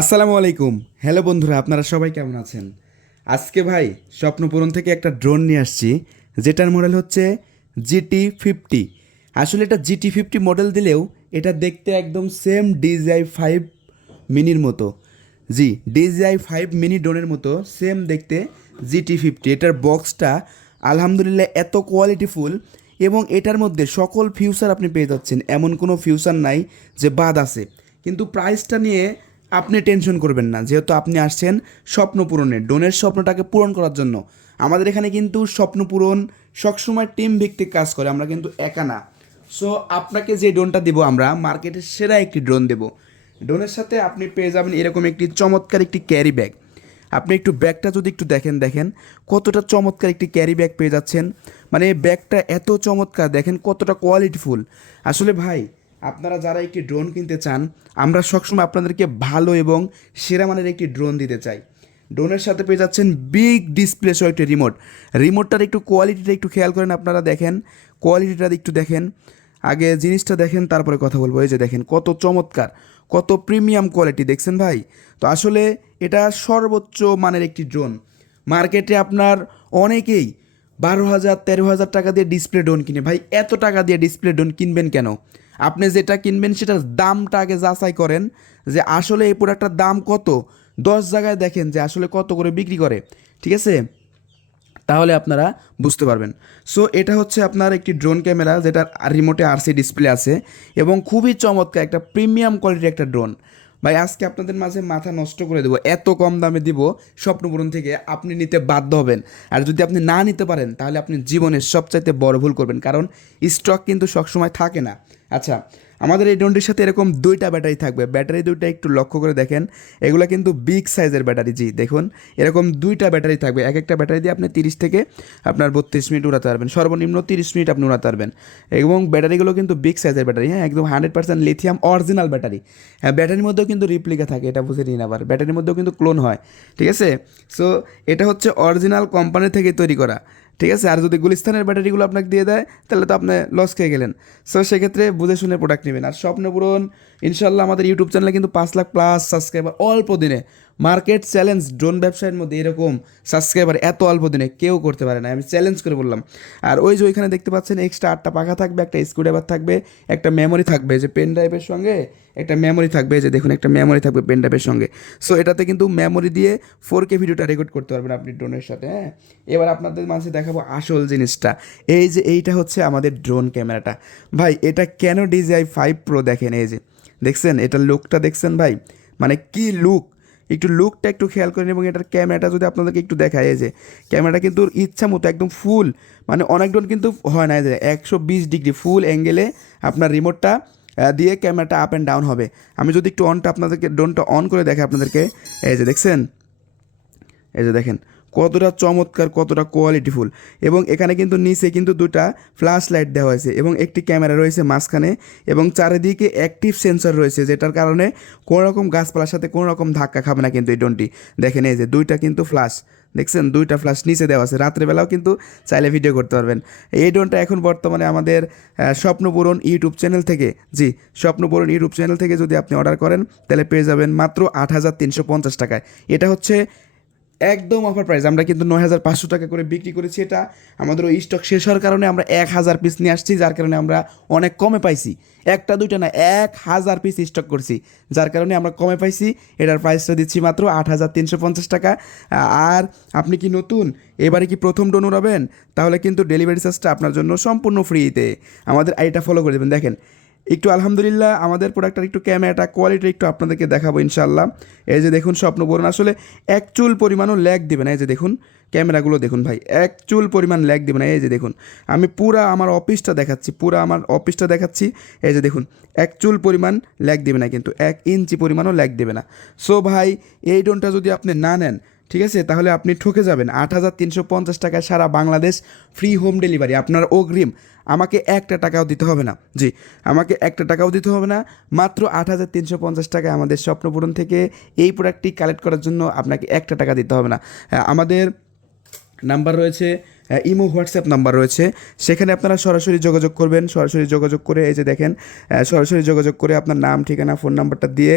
আসসালামু আলাইকুম। হ্যালো বন্ধুরা, আপনারা সবাই কেমন আছেন? আজকে ভাই, স্বপ্নপূরণ থেকে একটা ড্রোন নিয়ে আসছি। যেটার মডেল হচ্ছে জিটি ফিফটি আসলে এটা জিটি ফিফটি মডেল দিলেও এটা দেখতে একদম সেম ডিজিআই ফাইভ মিনির মতো। জি ডিজিআই ফাইভ মিনি ড্রোনের মতো সেম দেখতে জিটি ফিফটি এটার বক্সটা আলহামদুলিল্লাহ এত কোয়ালিটিফুল এবং এটার মধ্যে সকল ফিউচার আপনি পেয়ে যাচ্ছেন। এমন কোনো ফিউচার নাই যে বাদ আছে। কিন্তু প্রাইসটা নিয়ে আপনি টেনশন করবেন না। যেহেতু আপনি আসছেন স্বপ্ন পূরণে ডোনের স্বপ্নটাকে পূরণ করার জন্য। আমাদের এখানে কিন্তু স্বপ্ন পূরণ সবসময় টিম ভিত্তিক কাজ করে, আমরা কিন্তু একা না। সো আপনাকে যে ড্রোনটা দেবো আমরা, মার্কেটের সেরা একটি ড্রোন দেবো। ড্রোনের সাথে আপনি পেয়ে যাবেন এরকম একটি চমৎকার একটি ক্যারি ব্যাগ আপনি একটু ব্যাগটা যদি একটু দেখেন দেখেন কতটা চমৎকার একটি ক্যারি ব্যাগ পেয়ে যাচ্ছেন। মানে ব্যাগটা এত চমৎকার, দেখেন কতটা কোয়ালিটিফুল আসলে ভাই আপনারা যারা একটি ড্রোন কিনতে চান, আমরা সবসময় আপনাদেরকে ভালো এবং সেরা মানের একটি ড্রোন দিতে চাই। ড্রোনের সাথে পেয়ে যাচ্ছেন বিগ ডিসপ্লে সহ একটি রিমোট। রিমোটটার একটু কোয়ালিটিটা একটু খেয়াল করেন আপনারা দেখেন। কোয়ালিটিটা একটু দেখেন। আগে জিনিসটা দেখেন, তারপরে কথা বলব। এই যে দেখেন, কত চমৎকার, কত প্রিমিয়াম কোয়ালিটি দেখছেন ভাই? তো আসলে এটা সর্বোচ্চ মানের একটি ড্রোন। মার্কেটে আপনার অনেকেই বারো হাজার, তেরো হাজার টাকা দিয়ে ডিসপ্লে ড্রোন কিনে। ভাই, এত টাকা দিয়ে ডিসপ্লে ড্রোন কিনবেন কেন? আপনি যেটা কিনবেন সেটার দামটা আগে যাচাই করেন যে আসলে এই প্রোডাক্টটার দাম কত। দশ জায়গায় দেখেন যে আসলে কত করে বিক্রি করে, ঠিক আছে? তাহলে আপনারা বুঝতে পারবেন। সো এটা হচ্ছে আপনার একটি ড্রোন ক্যামেরা যেটার রিমোটে আরসি ডিসপ্লে আছে এবং খুবই চমৎকার একটা প্রিমিয়াম কোয়ালিটির একটা ড্রোন। ভাই, আজকে আপনাদের মাঝে মাথা নষ্ট করে দেবো, এত কম দামে দিব স্বপ্নপূরণ থেকে আপনি নিতে বাধ্য হবেন। আর যদি আপনি না নিতে পারেন, তাহলে আপনি জীবনের সবচাইতে বড় ভুল করবেন, কারণ স্টক কিন্তু সবসময় থাকে না। আচ্ছা আমাদের এই ড্রোনটির সাথে এরকম দুইটা ব্যাটারি থাকবে। ব্যাটারি দুইটা একটু লক্ষ্য করে দেখেন। এগুলো কিন্তু বিগ সাইজের ব্যাটারি, জি, দেখুন। এরকম দুইটা ব্যাটারি থাকবে। এক একটা ব্যাটারি দিয়ে আপনি তিরিশ থেকে আপনার বত্রিশ মিনিট উড়াতে পারবেন। সর্বনিম্ন তিরিশ মিনিট আপনি উড়াতে পারবেন। এবং ব্যাটারিগুলো কিন্তু বিগ সাইজের ব্যাটারি হ্যাঁ একদম hundred percent lithium original battery. হ্যাঁ ব্যাটারির মধ্যেও কিন্তু রিপ্লিকা থাকে, এটা বুঝে নিন আবার। ব্যাটারির মধ্যেও কিন্তু ক্লোন হয়, ঠিক আছে? সো, এটা হচ্ছে অরিজিনাল কোম্পানি থেকে তৈরি করা। ঠিক আছে? আর যদি গুলিস্তানের ব্যাটারিগুলো আপনাকে দিয়ে দেয়, তাহলে তো আপনি লস খেয়ে গেলেন। সো সেক্ষেত্রে বুঝে শুনে প্রোডাক্ট নেবেন। আর স্বপ্ন পূরণ ইনশাল্লাহ আমাদের ইউটিউব চ্যানেলে কিন্তু পাঁচ লাখ প্লাস সাবস্ক্রাইবার অল্প দিনে। মার্কেট চ্যালেঞ্জ, ড্রোন ব্যবসায়ের মধ্যে এরকম সাবস্ক্রাইবার এত অল্প দিনে কেউ করতে পারে না। আমি চ্যালেঞ্জ করে বললাম। আর ওই যে ওইখানে দেখতে পাচ্ছেন এক্সট্রা আটটা পাখা থাকবে, একটা স্ক্রুড্রাইভার থাকবে, একটা মেমোরি থাকবে যে পেন ড্রাইভের সঙ্গে, একটা মেমোরি থাকবে যে দেখুন, একটা মেমোরি থাকবে পেন ড্রাইভের সঙ্গে। সো এটাতে কিন্তু মেমোরি দিয়ে ফোর কে ভিডিওটা রেকর্ড করতে পারবেন আপনি ড্রোনের সাথে হ্যাঁ? এবার আপনাদের মাঝে দেখাবো আসল জিনিসটা। এই যে এইটা হচ্ছে আমাদের ড্রোন ক্যামেরাটা ভাই, এটা কেন ডিজিআই ফাইভ প্রো দেখেন? এই যে, দেখছেন? এটা লুকটা দেখছেন ভাই? মানে কি লুক একটু লুকটা একটু খেয়াল করেন এবং এটার ক্যামেরাটা যদি আপনাদেরকে একটু দেখায় যে ক্যামেরাটা কিন্তু ইচ্ছা মতো একদম ফুল মানে অনেক ড্রোন কিন্তু হয় না যে একশো বিশ ডিগ্রি ফুল অ্যাঙ্গেলে আপনার রিমোটটা দিয়ে ক্যামেরাটা আপ অ্যান্ড ডাউন হবে। আমি যদি একটু অনটা আপনাদেরকে ড্রোনটা অন করে দেখাই আপনাদেরকে, এই যে দেখছেন? এই যে দেখেন কতটা চমৎকার, কতটা কোয়ালিটিফুল এবং এখানে কিন্তু নিচে কিন্তু দুটা ফ্ল্যাশ লাইট দেওয়া হয়েছে এবং একটি ক্যামেরা রয়েছে মাঝখানে এবং চারিদিকে অ্যাক্টিভ সেন্সর রয়েছে, যেটার কারণে কোনো রকম গাছপালার সাথে কোনো রকম ধাক্কা খাবে না কিন্তু এই ড্রোনটি দেখেন এই যে দুইটা কিন্তু ফ্ল্যাশ দেখছেন? দুইটা ফ্ল্যাশ নিচে দেওয়া আছে। রাত্রেবেলাও কিন্তু চাইলে ভিডিও করতে পারবেন। এই ড্রোনটা এখন বর্তমানে আমাদের স্বপ্নপূরণ ইউটিউব চ্যানেল থেকে, জি, স্বপ্নপূরণ ইউটিউব চ্যানেল থেকে যদি আপনি অর্ডার করেন, তাহলে পেয়ে যাবেন মাত্র আট হাজার তিনশো পঞ্চাশ টাকায়। এটা হচ্ছে একদম অফার প্রাইস আমরা কিন্তু নয় হাজার পাঁচশো টাকা করে বিক্রি করেছি এটা। আমাদের ওই স্টক শেষ হওয়ার কারণে আমরা এক হাজার পিস নিয়ে আসছি, যার কারণে আমরা অনেক কমে পাইছি। একটা, দুইটা না, এক হাজার পিস স্টক করছি। যার কারণে আমরা কমে পাইছি। এটার প্রাইসটা দিচ্ছি মাত্র আট হাজার তিনশো পঞ্চাশ টাকা। আর আপনি কি নতুন? এবারে কি প্রথম ডোন উড়াবেন তাহলে কিন্তু ডেলিভারি চার্জটা আপনার জন্য সম্পূর্ণ ফ্রিতে আমাদের আইটা ফলো করে দেবেন। দেখেন একটু আলহামদুলিল্লাহ, আমাদের প্রোডাক্টটার একটু ক্যামেরাটা কোয়ালিটি একটু আপনাদেরকে দেখাবো ইনশাল্লাহ এই যে দেখুন স্বপ্ন বলুন আসলে এক চুল পরিমাণও ল্যাগ দেবে না। এই যে দেখুন ক্যামেরাগুলো দেখুন ভাই, এক চুল পরিমাণ ল্যাগ দেবে না। এই যে দেখুন, আমি পুরা আমার অফিসটা দেখাচ্ছি, পুরা আমার অফিসটা দেখাচ্ছি। এই যে দেখুন, এক চুল পরিমাণ ল্যাগ দেবে না কিন্তু, এক ইঞ্চি পরিমাণও ল্যাগ দেবে না। সো ভাই, এই ড্রোনটা যদি আপনি না নেন ঠিক আছে? তাহলে আপনি ঠকে যাবেন। আট হাজার তিনশো পঞ্চাশ টাকায় সারা বাংলাদেশ ফ্রি হোম ডেলিভারি আপনার অগ্রিম। আমাকে একটা টাকাও দিতে হবে না। জি আমাকে একটা টাকাও দিতে হবে না। মাত্র আট হাজার তিনশো পঞ্চাশ টাকায় আমাদের স্বপ্নপূরণ থেকে এই প্রোডাক্টটি কালেক্ট করার জন্য আপনাকে একটা টাকা দিতে হবে না। হ্যাঁ, আমাদের নাম্বার রয়েছে ইমো, হোয়াটসঅ্যাপ নাম্বার রয়েছে। সেখানে আপনারা সরাসরি যোগাযোগ করবেন। সরাসরি যোগাযোগ করে এই যে দেখেন সরাসরি যোগাযোগ করে আপনার নাম, ঠিকানা, ফোন নাম্বারটা দিয়ে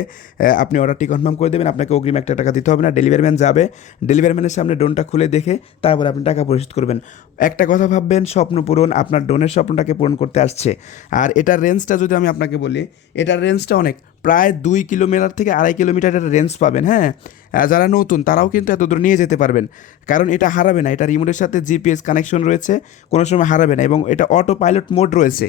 আপনি অর্ডারটি কনফার্ম করে দেবেন। আপনাকে অগ্রিম একটা টাকা দিতে হবে না। ডেলিভারি ম্যান যাবে। ডেলিভারি ম্যানের সামনে ড্রোনটা খুলে দেখে তারপরে আপনি টাকা পরিশোধ করবেন। একটা কথা ভাববেন, স্বপ্ন পূরণ আপনার ড্রোনের স্বপ্নটাকে পূরণ করতে আসছে। আর এটার রেঞ্জটা যদি আমি আপনাকে বলি, এটার রেঞ্জটা অনেক। প্রায় দুই কিলোমিটার থেকে আড়াই কিলোমিটারের রেঞ্জ পাবেন হ্যাঁ? যারা নতুন, তারাও কিন্তু এত দূর নিয়ে যেতে পারবেন। কারণ এটা হারাবে না, এটা রিমোটের সাথে জিপিএস কানেকশন রয়েছে, কোনো সময় হারাবে না এবং এটা অটো পাইলট মোড রয়েছে।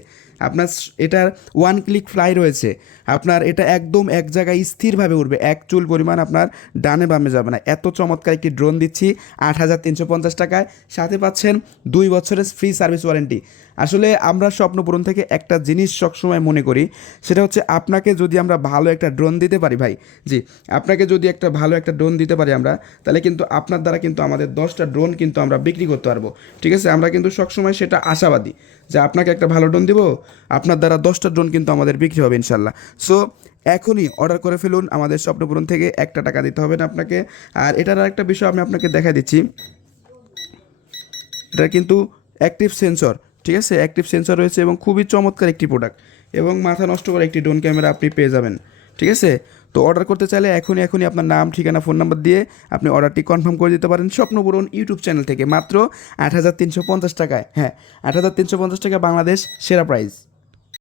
আপনার এটার ওয়ান ক্লিক ফ্লাই রয়েছে। আপনার এটা একদম এক জায়গায় স্থিরভাবে উঠবে, এক চুল পরিমাণ আপনার ডানে বামে যাবে না। এত চমৎকার একটি ড্রোন দিচ্ছি, আট হাজার তিনশো পঞ্চাশ টাকায়। সাথে পাচ্ছেন দুই বছরের ফ্রি সার্ভিস ওয়ারেন্টি আসলে আমরা স্বপ্নপূরণ থেকে একটা জিনিস সবসময় মনে করি, সেটা হচ্ছে আপনাকে যদি আমরা ভালো একটা ড্রোন দিতে পারি ভাই। জি, আপনাকে যদি একটা ভালো একটা ড্রোন দিতে পারি আমরা, তাহলে কিন্তু আপনার দ্বারা কিন্তু আমাদের দশটা ড্রোন কিন্তু আমরা বিক্রি করতে পারব। ঠিক আছে? আমরা কিন্তু সবসময় সেটা আশাবাদী যে আপনাকে একটা ভালো ড্রোন দিব, আপনার দ্বারা দশটা ড্রোন কিন্তু আমাদের বিক্রি হবে ইনশাল্লাহ। সো এখনই অর্ডার করে ফেলুন, আমাদের স্বপ্নপূরণ থেকে একটা টাকা দিতে হবে না আপনাকে। আর এটার আরেকটা বিষয় আমি আপনাকে দেখা দিচ্ছি। এটা কিন্তু অ্যাক্টিভ সেন্সর ঠিক আছে? অ্যাক্টিভ সেন্সর রয়েছে এবং খুবই চমৎকার একটি প্রোডাক্ট এবং মাথা নষ্ট করে একটি ড্রোন ক্যামেরা আপনি পেয়ে যাবেন। ঠিক আছে? তো অর্ডার করতে চাইলে এখনই এখনই আপনার নাম, ঠিকানা ফোন নাম্বার দিয়ে আপনি অর্ডারটি কনফার্ম করে দিতে পারেন স্বপ্নপূরণ ইউটিউব চ্যানেল থেকে। মাত্র আট হাজার তিনশো পঞ্চাশ টাকায়। হ্যাঁ আট হাজার তিনশো পঞ্চাশ টাকা বাংলাদেশ সেরা প্রাইস